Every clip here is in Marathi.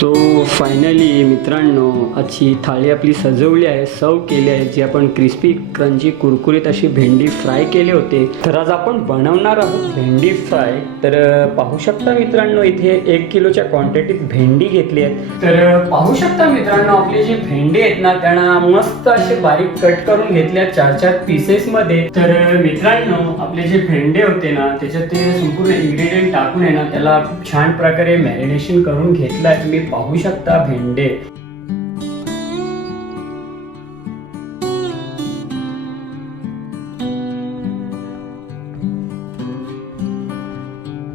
सो फायनली मित्रांनो आजची थाळी आपली सजवली आहे सर्व केली आहे. जी आपण क्रिस्पी क्रंची कुरकुरीत अशी भेंडी फ्राय केली होते तर आज आपण बनवणार आहोत भेंडी फ्राय तर पाहू शकता मित्रांनो इथे एक किलोच्या क्वांटिटीत भेंडी घेतली आहे. तर पाहू शकता मित्रांनो आपली जी भेंडी आहेत ना त्यांना मस्त असे बारीक कट करून घेतल्या चार चार पीसेस मध्ये. तर मित्रांनो आपले जे भेंडे होते ना त्याच्यात ते संपूर्ण इन्ग्रेडियंट टाकून आहे ना त्याला खूप छान प्रकारे मॅरिनेशन करून घेतलं आहे. मी पाहू शकता भेंडे.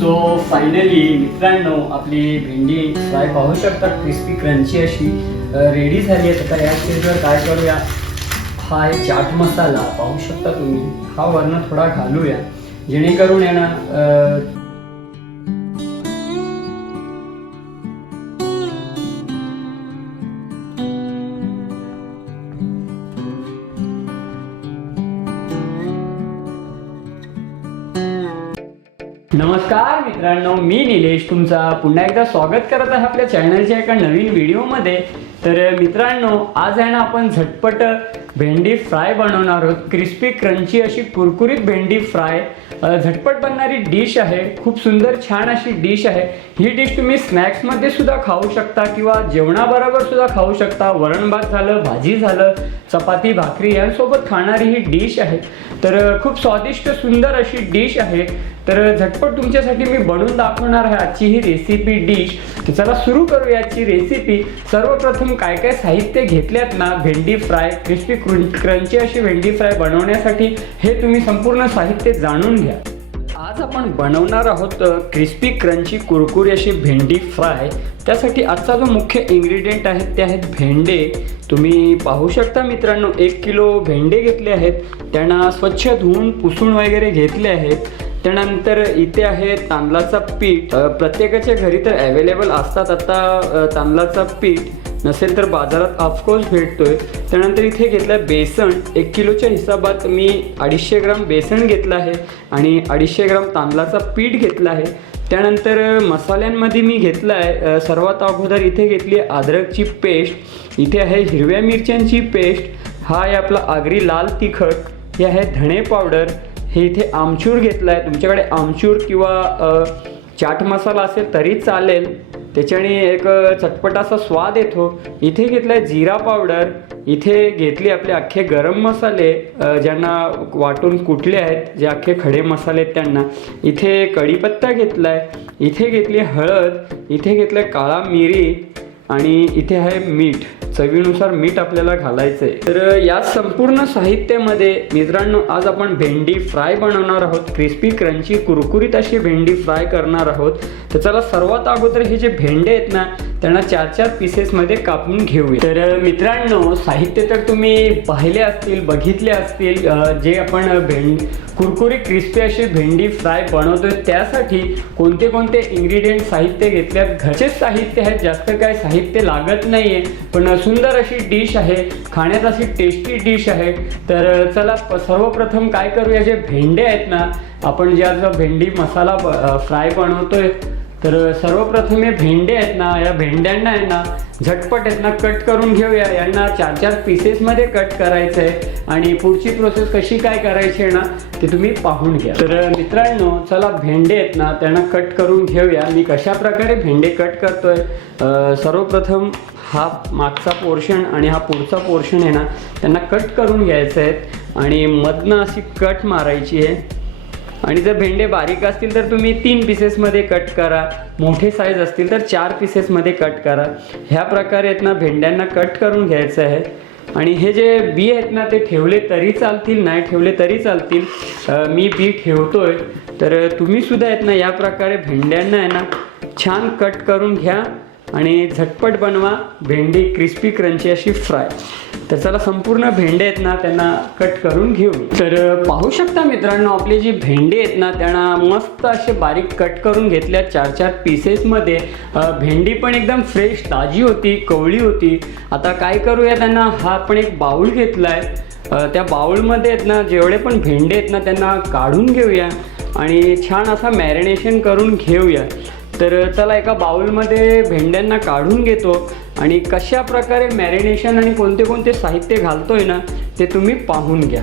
तो फायनली मित्रांनो आपली भेंडी फ्राय पाहू शकता क्रिस्पी क्रंची अशी रेडी झाली आहे. आता या स्टेजवर काय करूया? हा आहे चाट मसाला पाहू शकता तुम्ही. हा वर्ण थोडा घालूया. जेणेकरून आहे नमस्कार मित्रांनो मी निलेश तुमचा. पुन्हा एकदा स्वागत करत आहे आपल्या चॅनलच्या एका नवीन व्हिडिओमध्ये तर मित्रांनो आज आहे ना आपण झटपट भेंडी फ्राय बनवणार आहोत. क्रिस्पी क्रंची अशी कुरकुरीत भेंडी फ्राय. झटपट बनणारी डिश आहे. खूप सुंदर छान अशी डिश आहे. ही डिश तुम्ही स्नॅक्समध्ये सुद्धा खाऊ शकता किंवा जेवणाबरोबर सुद्धा खाऊ शकता. वरण भात झालं भाजी झालं चपाती भाकरी यांसोबत खाणारी ही डिश आहे. तर खूप स्वादिष्ट सुंदर अशी डिश आहे. तर झटपट तुमच्यासाठी मी बनवून दाखवणार आहे आजची ही रेसिपी डिश तर चला सुरू करू याची रेसिपी सर्वप्रथम काय काय साहित्य घेतल्यात ना? भेंडी फ्राय क्रिस्पी क्रंची अशी भेंडी फ्राय बनवण्यासाठी हे तुम्ही संपूर्ण साहित्य जाणून घ्या. आज आपण बनवणार आहोत क्रिस्पी क्रंची कुरकुरी अशी भेंडी फ्राय. त्यासाठी आजचा जो मुख्य इन्ग्रेडियंट आहे ते आहेत भेंडे. तुम्ही पाहू शकता मित्रांनो एक किलो भेंडे घेतले आहेत. त्यांना स्वच्छ धुवून पुसून वगैरे घेतले आहेत. त्यानंतर इथे आहे तांदळाचा पीठ. प्रत्येकाच्या घरी तर अवेलेबल असतात. आता तांदळाचा पीठ नसेल तर बाजारात ऑफकोर्स भेटतोय. त्यानंतर इथे घेतलं बेसन. एक किलोच्या हिसाबात मी अडीचशे ग्राम बेसन घेतलं आहे आणि अडीचशे ग्राम तांदळाचा पीठ घेतलं आहे. त्यानंतर मसाल्यांमध्ये मी घेतलं आहे सर्वात अगोदर इथे घेतली आहे अद्रकची पेस्ट. इथे आहे हिरव्या मिरच्यांची पेस्ट. हा आहे आपला आगरी लाल तिखट. हे आहे धणे पावडर. हे इथे आमचूर घेतला आहे तुमच्याकडे आमचूर किंवा चाट मसाला असेल तरी चालेल. त्याच्याने एक अ, चटपटाचा स्वाद येतो. इथे घेतला आहे जिरा पावडर इथे घेतले आपले अख्खे गरम मसाले ज्यांना वाटून कुटले आहेत जे अख्खे खडे मसाले आहेत त्यांना. इथे कढीपत्ता घेतला आहे इथे घेतली हळद इथे घेतलं काळा मिरी आणि इथे आहे मीठ. चवीनुसार मीठ आपल्याला घालायचंय. तर या संपूर्ण साहित्यामध्ये मित्रांनो आज आपण भेंडी फ्राय बनवणार आहोत. क्रिस्पी क्रंची कुरकुरीत अशी भेंडी फ्राय करणार आहोत. तर चला सर्वात अगोदर हे जे भेंडे आहेत ना त्यांना चार चार पीसेसमध्ये कापून घेऊया. तर मित्रांनो साहित्य तर तुम्ही पाहिले असतील बघितले असतील जे आपण भेंड कुरकुरी क्रिस्पी अशी भेंडी फ्राय बनवतोय त्यासाठी कोणते कोणते इन्ग्रेडियंट साहित्य घेतल्यात? घरचेच साहित्य आहेत जास्त काय साहित्य लागत नाहीये. पण सुंदर अशी डिश आहे खाण्यात अशी टेस्टी डिश आहे. तर चला सर्वप्रथम काय करूया जे भेंडे आहेत ना आपण जे आज भेंडी मसाला फ्राय बनवतोय तर सर्वप्रथम हे भेंडे आहेत ना या भेंड्यांना आहे ना झटपट आहेत ना कट करून घेऊया. यांना चार चार पीसेसमध्ये कट करायचं आहे आणि पुढची प्रोसेस कशी काय करायची आहे ना ते तुम्ही पाहून घ्या. तर मित्रांनो चला भेंडे आहेत ना त्यांना कट करून घेऊया. मी कशा प्रकारे भेंडे कट करतोय सर्वप्रथम हा मागचा पोर्शन आणि हा पुढचा पोर्शन आहे ना त्यांना कट करून घ्यायचं आहेत आणि मधनं अशी कट मारायची आहे. आणि जर भेंडे बारीक असतील तर तुम्ही तीन पीसेसमध्ये कट करा. मोठे साईज असतील तर चार पीसेसमध्ये कट करा. ह्या प्रकारे आहेत ना भेंड्यांना कट करून घ्यायचं आहे. आणि हे जे बी आहेत ना ते ठेवले तरी चालतील नाही ठेवले तरी चालतील. मी बी ठेवतो आहे तर तुम्हीसुद्धा आहेत ना या प्रकारे भेंड्यांना आहे ना छान कट करून घ्या. आणि झटपट बनवा भेंडी क्रिस्पी क्रंची अशी फ्राय. तर चला संपूर्ण भेंडे आहेत ना त्यांना कट करून घेऊ तर पाहू शकता मित्रांनो आपले जी भेंडे आहेत ना त्यांना मस्त असे बारीक कट करून घेतल्या चार चार पीसेसमध्ये भेंडी पण एकदम फ्रेश ताजी होती कवळी होती. आता काय करूया त्यांना हा आपण एक बाऊल घेतला आहे त्या बाऊलमध्ये आहेत ना जेवढे पण भेंडे आहेत ना त्यांना काढून घेऊया. आणि छान असा मॅरिनेशन करून घेऊया. तर चला एका बाउलमध्ये भेंड्यांना काढून घेतो आणि कशा प्रकारे मॅरिनेशन आणि कोणते कोणते साहित्य घालतोय ना ते तुम्ही पाहून घ्या.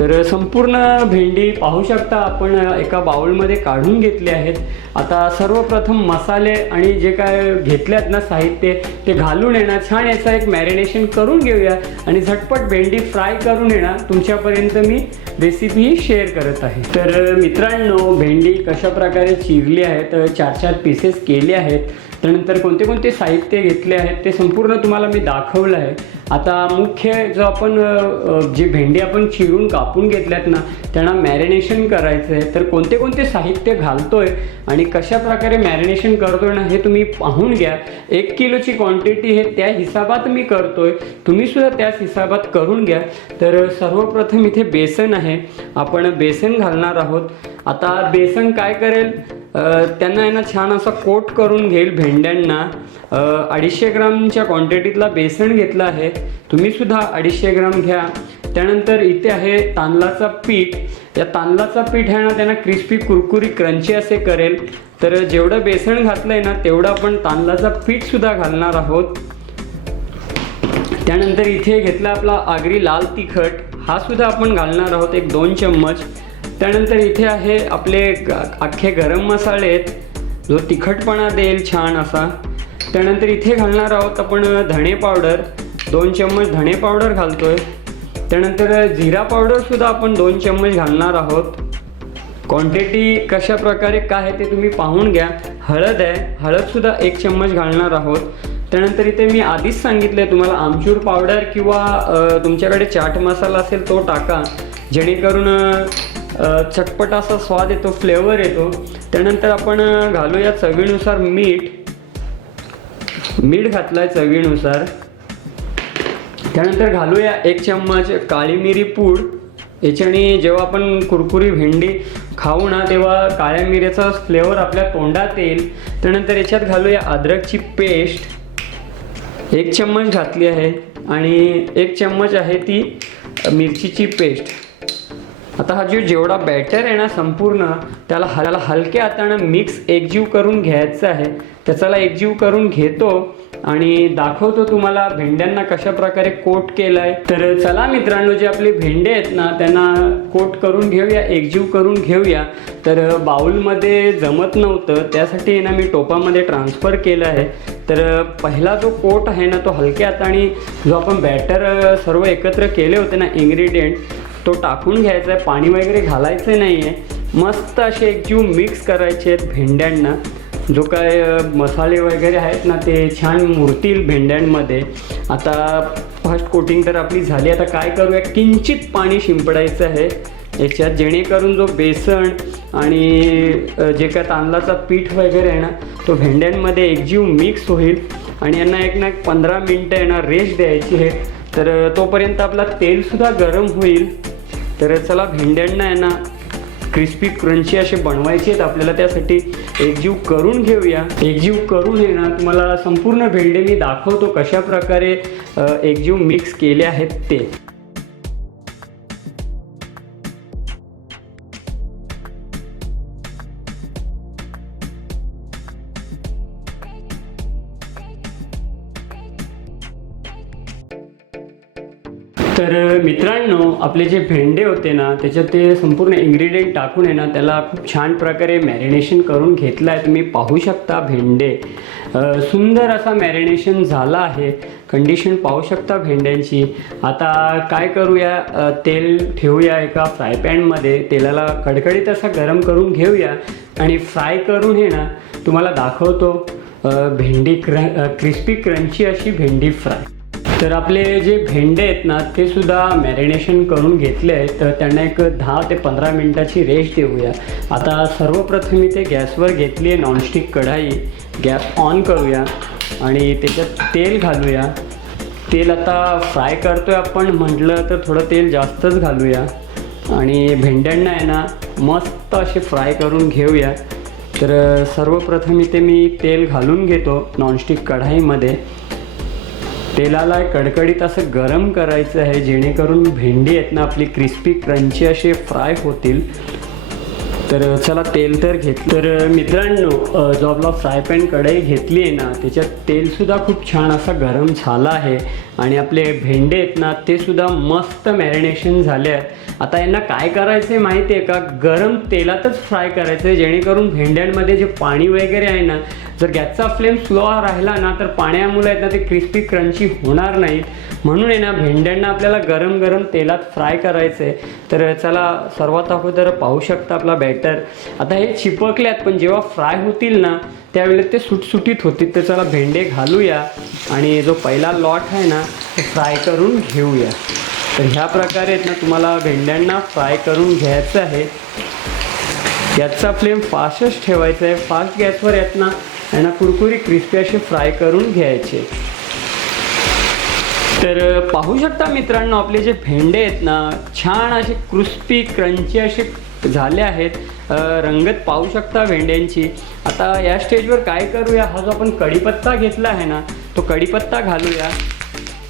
तर संपूर्ण भेंडी पाहू शकता आपण एका बाउलमध्ये काढून घेतले आहेत. आता सर्वप्रथम मसाले आणि जे काय घेतल्यात ना साहित्य ते घालून येणार. छान याचा एक मॅरिनेशन करून घेऊया. आणि झटपट भेंडी फ्राय करून येणार. तुमच्यापर्यंत मी रेसिपी शेअर करत आहे. तर मित्रांनो भेंडी कशा प्रकारे चिरली आहे तर चार चार पीसेस केले आहेत. त्यानंतर कोणते कोणते साहित्य घेतले आहेत ते संपूर्ण तुम्हाला मी दाखवलं आहे. आता मुख्य जो आपण जी जे भेंडी आपण चिरून कापून घेतल्यात ना त्यांना मॅरिनेशन करायचं आहे तर कोणते कोणते साहित्य घालतोय आणि कशा प्रकारे मॅरिनेशन करतोय ना हे तुम्ही पाहून घ्या. एक किलोची क्वांटिटी हे त्या हिसाबात मी करतोय. तुम्ही सुद्धा त्याच हिसाबात करून घ्या. तर सर्वप्रथम इथे बेसन आहे. आपण बेसन घालणार आहोत. आता बेसन काय करेल? त्यांना आहे ना छान असा कोट करून घेईल भेंड्यांना. अडीचशे ग्रामच्या क्वांटिटीतला बेसन घेतलं आहे. तुम्ही सुद्धा अडीचशे ग्राम घ्या. त्यानंतर इथे आहे तांदळाचा पीठ. या तांदळाचा पीठ आहे ना त्यांना क्रिस्पी कुरकुरी क्रंची असे करेल. तर जेवढं बेसन घातलं आहे ना तेवढं आपण तांदळाचा पीठ सुद्धा घालणार आहोत. त्यानंतर इथे घेतला आपला आगरी लाल तिखट हा सुद्धा आपण घालणार आहोत एक दोन चम्मच. त्यानंतर इथे आहे आपले अख्खे गरम मसाले आहेत. जो तिखटपणा देईल छान असा. त्यानंतर इथे घालणार आहोत आपण धणे पावडर. दोन चम्मच धणे पावडर घालतोय. त्यानंतर जिरा पावडरसुद्धा आपण दोन चम्मच घालणार आहोत. क्वांटिटी कशा प्रकारे काय आहे ते तुम्ही पाहून घ्या. हळद आहे. हळदसुद्धा एक चम्मच घालणार आहोत. त्यानंतर इथे मी आधीच सांगितलं आहे तुम्हाला आमचूर पावडर किंवा तुमच्याकडे चाट मसाला असेल तो टाका. जेणेकरून चटपट असा स्वाद येतो फ्लेवर येतो. त्यानंतर आपण घालूया चवीनुसार मीठ. मीठ घातलाय चवीनुसार. त्यानंतर घालूया एक चम्मच काळी मिरी पूड. याच्याने जेव्हा आपण कुरकुरी भेंडी खाऊ ना तेव्हा काळ्या मिऱ्याचा फ्लेवर आपल्या तोंडात येईल. त्यानंतर याच्यात घालूया अद्रकची पेस्ट एक चम्मच घातली आहे आणि एक चम्मच आहे ती मिरचीची पेस्ट आता हा जो जेवढा बॅटर आहे ना संपूर्ण त्याला त्याला हलक्या हातानं मिक्स एकजीव करून घ्यायचं आहे. त्याचाला एकजीव करून घेतो आणि दाखवतो तुम्हाला भेंड्यांना कशा प्रकारे कोट केलाय. तर चला मित्रांनो जे आपले भेंडे आहेत ना त्यांना कोट करून घेऊया एकजीव करून घेऊया. तर बाऊलमध्ये जमत नव्हतं त्यासाठी ना मी टोपामध्ये ट्रान्सफर केलं आहे. तर पहिला जो कोट आहे ना तो हलक्या आणि जो आपण बॅटर सर्व एकत्र केले होते ना इन्ग्रेडियंट तो टाकून घ्यायचा आहे पाणी वगैरे घालायचं नाही आहे मस्त असे एकजीव मिक्स करायचे आहेत भेंड्यांना. जो काय मसाले वगैरे आहेत ना ते छान मुरतील भेंड्यांमध्ये. आता फर्स्ट कोटिंग तर आपली झाली. आता काय करूया किंचित पाणी शिंपडायचं आहे. याच्यात जेणेकरून जो बेसन आणि जे काय तांदळाचा पीठ वगैरे आहे ना तो भेंड्यांमध्ये एकजीव मिक्स होईल. आणि यांना एक ना एक पंधरा मिनटं यांना रेस्ट द्यायची आहे. तर तोपर्यंत आपला तेलसुद्धा गरम होईल. तर चला भेंड्यांना आहे ना क्रिस्पी क्रंची असे बनवायचे आहेत. आपल्याला त्यासाठी एकजीव करून घेऊया. एकजीव करून हे ना तुम्हाला संपूर्ण भेंडे मी दाखवतो कशा प्रकारे एकजीव मिक्स केले आहेत ते. मित्रांनो आपले जे भेंडे होते ना त्याच्यात ते संपूर्ण इन्ग्रेडियंट टाकून आहे ना त्याला खूप छान प्रकारे मॅरिनेशन करून घेतलं आहे. तुम्ही पाहू शकता भेंडे. सुंदर असा मॅरिनेशन झाला आहे. कंडिशन पाहू शकता भेंड्यांची. आता काय करूया? तेल ठेवूया एका फ्राय पॅनमध्ये तेलाला कडकडीत असा गरम करून घेऊया. आणि फ्राय करून हे ना तुम्हाला दाखवतो. भेंडी क्र क्रिस्पी क्रंची अशी भेंडी फ्राय तर आपले जे भेंडे आहेत ना ते सुद्धा मॅरिनेशन करून घेतले आहेत. तर त्यांना एक दहा ते पंधरा मिनटाची रेस्ट देऊया. आता सर्वप्रथम इथे गॅसवर घेतली आहे नॉनस्टिक कढाई. गॅस ऑन करूया. आणि त्याच्यात तेल घालूया. तेल आता फ्राय करतोय आपण. म्हटलं तर थोडं तेल जास्तच घालूया. आणि भेंड्यांना आहे ना मस्त असे फ्राय करून घेऊया. तर सर्वप्रथम इथे मी तेल घालून घेतो नॉनस्टिक कढाईमध्ये. तेलाला कडकडीत असं गरम करायचं आहे जेणेकरून भेंडी आहेत ना आपली क्रिस्पी क्रंची असे फ्राय होतील. तर चला तेल तर घेतलं. तर मित्रांनो जो आपला फ्राय पॅन कढई घेतली आहे ना त्याच्यात तेलसुद्धा खूप छान असा गरम झाला आहे. आणि आपले भेंडे आहेत ना ते सुद्धा मस्त मॅरिनेशन झाले आहेत. आता यांना काय करायचं आहे माहिती आहे का? गरम तेलातच फ्राय करायचं आहे जेणेकरून भेंड्यांमध्ये जे पाणी वगैरे आहे ना जर गॅसचा फ्लेम स्लो राहिला ना तर पाण्यामुळे आहेत ना ते क्रिस्पी क्रंची होणार नाहीत. म्हणून आहे ना भेंड्यांना आपल्याला गरम गरम तेलात फ्राय करायचं आहे तर चला सर्वात अगोदर पाहू शकता आपला बॅटर आता हे चिपकल्यात पण जेव्हा फ्राय होतील ना त्यावेळेला ते सुटसुटीत होतील. तर चला भेंडे घालूया. आणि जो पहिला लॉट आहे ना ते फ्राय करून घेऊया. तर ह्या प्रकारे आहेत ना तुम्हाला भेंड्यांना फ्राय करून घ्यायचं आहे. याचा फ्लेम फास्टच ठेवायचा आहे. फास्ट गॅसवर येत ना यांना कुरकुरी क्रिस्पी असे फ्राय करून घ्यायचे. तर पाहू शकता मित्रांनो आपले जे भेंडे आहेत ना छान असे क्रिस्पी क्रंची असे झाले आहेत. रंगत पाहू शकता भेंड्यांची. आता या स्टेजवर काय करूया? हा जो आपण कढीपत्ता घेतला आहे ना तो कढीपत्ता घालूया.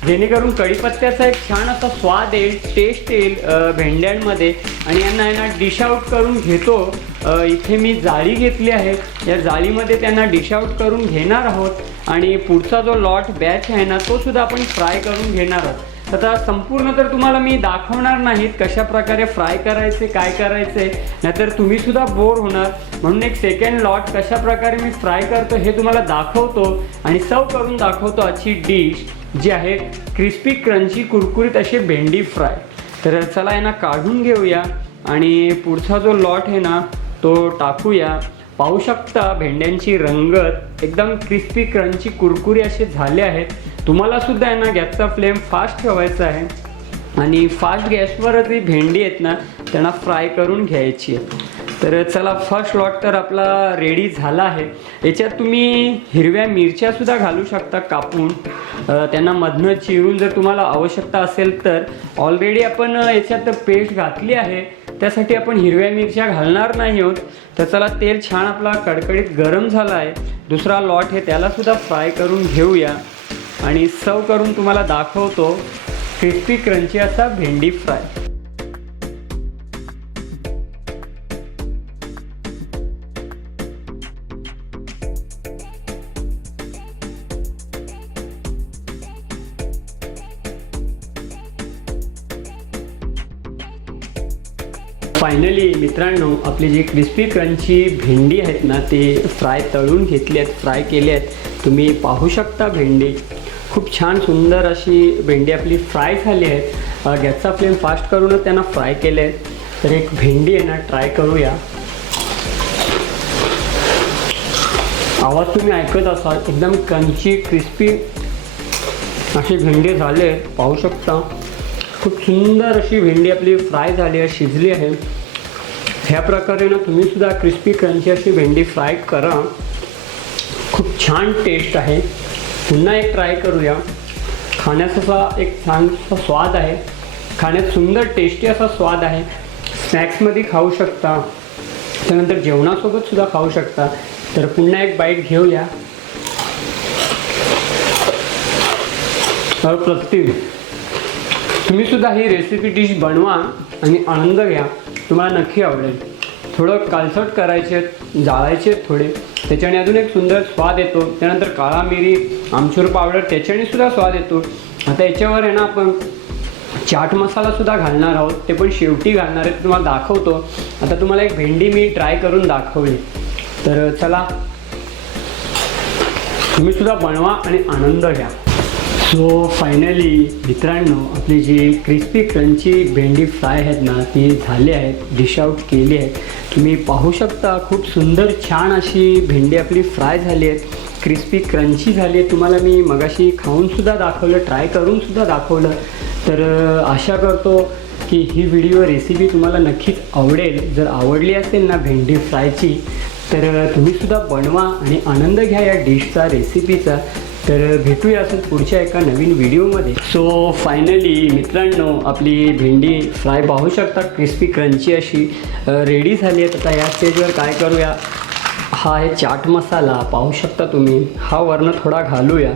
जेणेकरून कढीपत्त्याचा एक छान असा स्वाद येईल टेस्ट येईल भेंड्यांमध्ये. आणि यांना यांना डिश आउट करून घेतो. इथे मी जाळी घेतली आहे. या जाळीमध्ये त्यांना डिश आउट करून घेणार आहोत. आणि पुढचा जो लॉट बॅच आहे ना तो सुद्धा आपण फ्राय करून घेणार आहोत. आता संपूर्ण तर तुम्हाला मी दाखवणार नाहीत कशा प्रकारे फ्राय करायचे काय करायचे. नाहीतर तुम्ही सुद्धा बोर होणार. म्हणून एक सेकंड लॉट कशा प्रकारे मी फ्राय करतो हे तुम्हाला दाखवतो. आणि सर्व करून दाखवतो आजची डिश जी आहे क्रिस्पी क्रंची कुरकुरीत अशी भेंडी फ्राय तर चला यांना काढून घेऊया. आणि पुढचा जो लॉट आहे ना तो टाकूया. पाहू शकता भेंड्यांची रंगत एकदम क्रिस्पी क्रंची कुरकुरी असे झाले आहेत. तुम्हाला सुद्धा आहे ना गॅसचा फ्लेम फास्ट ठेवायचा आहे. आणि फास्ट गॅसवरच ही भेंडी आहेत ना त्यांना फ्राय करून घ्यायची आहे तर चला फर्स्ट लॉट तर आपला रेडी झाला आहे. याच्यात तुम्ही हिरव्या मिरच्यासुद्धा घालू शकता कापून. त्यांना मधनं चिरून जर तुम्हाला आवश्यकता असेल तर. ऑलरेडी आपण याच्यात पेस्ट घातली आहे. त्यासाठी आपण हिरव्या मिरच्या घालणार नाही आहोत. तर चला तेल छान आपला कडकडीत गरम झाला आहे दुसरा लॉट हे त्यालासुद्धा फ्राय करून घेऊया. आणि सर्व करून तुम्हाला दाखवतो. क्रिस्पी क्रंची असा भेंडी फ्राय फायनली मित्रांनो आपली जी क्रिस्पी क्रंची भेंडी आहेत ना ते फ्राय तळून घेतली आहेत फ्राय केले आहेत. तुम्ही पाहू शकता भेंडी. खूप छान सुंदर अशी भेंडी आपली फ्राय झाली आहे. गॅसचा फ्लेम फास्ट करूनच त्यांना फ्राय केले आहेत तर एक भेंडी आहे ना ट्राय करूया. आवाज तुम्ही ऐकत असाल एकदम क्रंची क्रिस्पी अशी भेंडी झाले आहेत पाहू शकता. खूप सुंदर अशी भेंडी आपली फ्राय झाली आहे शिजली आहे. ह्या प्रकारे ना तुम्ही सुद्धा क्रिस्पी क्रंची अशी भेंडी फ्राय करा. खूप छान टेस्ट आहे. पुन्हा एक ट्राय करूया. खाण्याचा असा एक छानसा स्वाद आहे. खाण्यात सुंदर टेस्टी असा स्वाद आहे. स्नॅक्समध्ये खाऊ शकता. त्यानंतर जेवणासोबत सुद्धा खाऊ शकता. तर पुन्हा एक बाईट घेऊया. अप्रतिम. तुम्ही सुद्धा ही रेसिपी डिश बनवा आणि आनंद घ्या. तुम्हाला नक्की आवडेल. थोडं कालसट करायचे जाळायचे थोडे. त्याच्याने अजून एक सुंदर स्वाद येतो. त्यानंतर काळा मिरी आमचूर पावडर त्याच्याने सुद्धा स्वाद येतो. आता याच्यावर आहे ना आपण चाट मसाला सुद्धा घालणार आहोत. ते पण शेवटी घालणार आहे. तुम्हाला दाखवतो. आता तुम्हाला एक भेंडी मी ट्राय करून दाखवली. तर चला. तुम्ही सुद्धा बनवा आणि आनंद घ्या. सो फायनली मित्रांनो आपली जी क्रिस्पी क्रंची भेंडी फ्राय आहेत ना ती झाली आहेत डिश आउट केली आहेत. तुम्ही पाहू शकता खूप सुंदर छान अशी भेंडी आपली फ्राय झाली आहेत. क्रिस्पी क्रंची झाली आहे तुम्हाला मी मगाशी खाऊनसुद्धा दाखवलं ट्राय करूनसुद्धा दाखवलं. तर आशा करतो की ही व्हिडिओ रेसिपी तुम्हाला नक्कीच आवडेल. जर आवडली असेल ना भेंडी फ्रायची तर तुम्ही सुद्धा बनवा आणि आनंद घ्या या डिशचा रेसिपीचा तर भेटूया असं पुढच्या एका नवीन व्हिडिओमध्ये. सो फायनली मित्रांनो आपली भेंडी फ्राय पाहू शकता. क्रिस्पी क्रंची अशी रेडी झाली आहे. आता या स्टेजवर काय करूया? हा आहे चाट मसाला. पाहू शकता तुम्ही. हा वर्ण थोडा घालूया.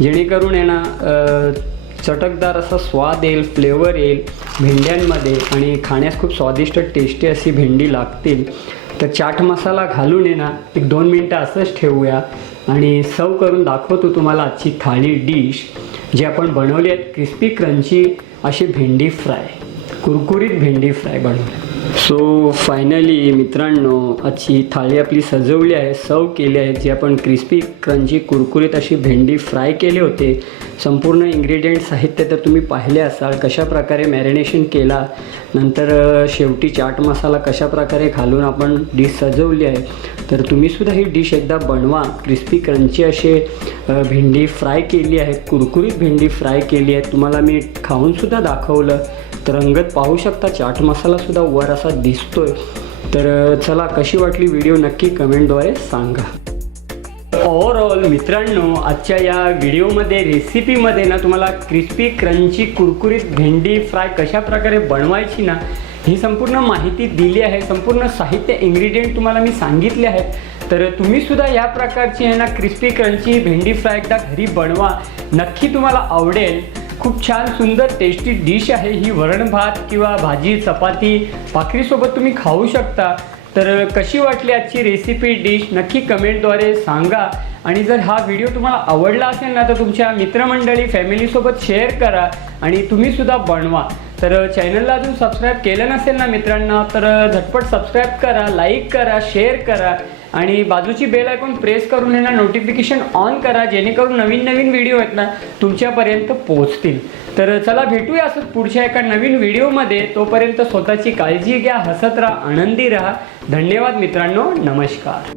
जेणेकरून आहे ना चटकदार असा स्वाद येईल फ्लेवर येईल भेंड्यांमध्ये. आणि खाण्यास खूप स्वादिष्ट टेस्टी अशी भेंडी लागतील. तर चाट मसाला घालून आहे ना एक दोन मिनटं असंच ठेवूया. आणि सर्व करून दाखवतो तुम्हाला आजची थाळी डिश जी आपण बनवली आहे क्रिस्पी क्रंची अशी भेंडी फ्राय कुरकुरीत भेंडी फ्राय बनवली. सो फायनली मित्रांनो आजची थाळी आपली सजवली आहे सर्व केली आहे. जी आपण क्रिस्पी क्रंची कुरकुरीत अशी भेंडी फ्राय केली होते संपूर्ण इंग्रेडियंट साहित्य तर तुम्ही पाहिले असाल कशा प्रकारे मॅरिनेशन केला नंतर शेवटी चाट मसाला कशा प्रकारे घालून आपण डिश सजवली आहे तर तुम्हीसुद्धा ही डिश एकदा बनवा. क्रिस्पी क्रंची असे भेंडी फ्राय केली आहे कुरकुरीत भेंडी फ्राय केली आहे. तुम्हाला मी खाऊनसुद्धा दाखवलं. तर रंगत पाहू शकता. चाट मसालासुद्धा वर असा दिसतोय. तर चला कशी वाटली व्हिडिओ नक्की कमेंटद्वारे सांगा. ओव्हरऑल मित्रांनो आजच्या या व्हिडिओमध्ये रेसिपीमध्ये ना तुम्हाला क्रिस्पी क्रंची कुरकुरीत भेंडी फ्राय कशा प्रकारे बनवायची ना ही संपूर्ण माहिती दिली आहे. संपूर्ण साहित्य इन्ग्रेडियंट तुम्हाला मी सांगितले आहेत. तर तुम्ही सुद्धा या प्रकारची आहे ना क्रिस्पी क्रंची भेंडी फ्राय एकदा घरी बनवा. नक्की तुम्हाला आवडेल. खूप छान सुंदर टेस्टी डिश आहे. ही वरण भात किंवा भाजी चपाती भाकरीसोबत तुम्ही खाऊ शकता. तर कशी वाटली आजची रेसिपी डिश नक्की कमेंटद्वारे सांगा. आणि जर हा व्हिडिओ तुम्हाला आवडला असेल ना तर तुमच्या मित्रमंडळी फॅमिलीसोबत शेअर करा आणि तुम्ही सुद्धा बनवा. तर चॅनलला अजून सबस्क्राईब केलं नसेल ना मित्रांना तर झटपट सबस्क्राईब करा लाईक करा शेअर करा. आणि बाजूची बेल ऐकून प्रेस करून आहे नोटिफिकेशन ऑन करा जेणेकरून नवीन नवीन व्हिडिओ आहेत ना तुमच्यापर्यंत पोहोचतील. तर चला भेटूया असं पुढच्या एका नवीन व्हिडिओमध्ये तोपर्यंत स्वतःची काळजी घ्या हसत राहा आनंदी राहा. धन्यवाद मित्रांनो नमस्कार.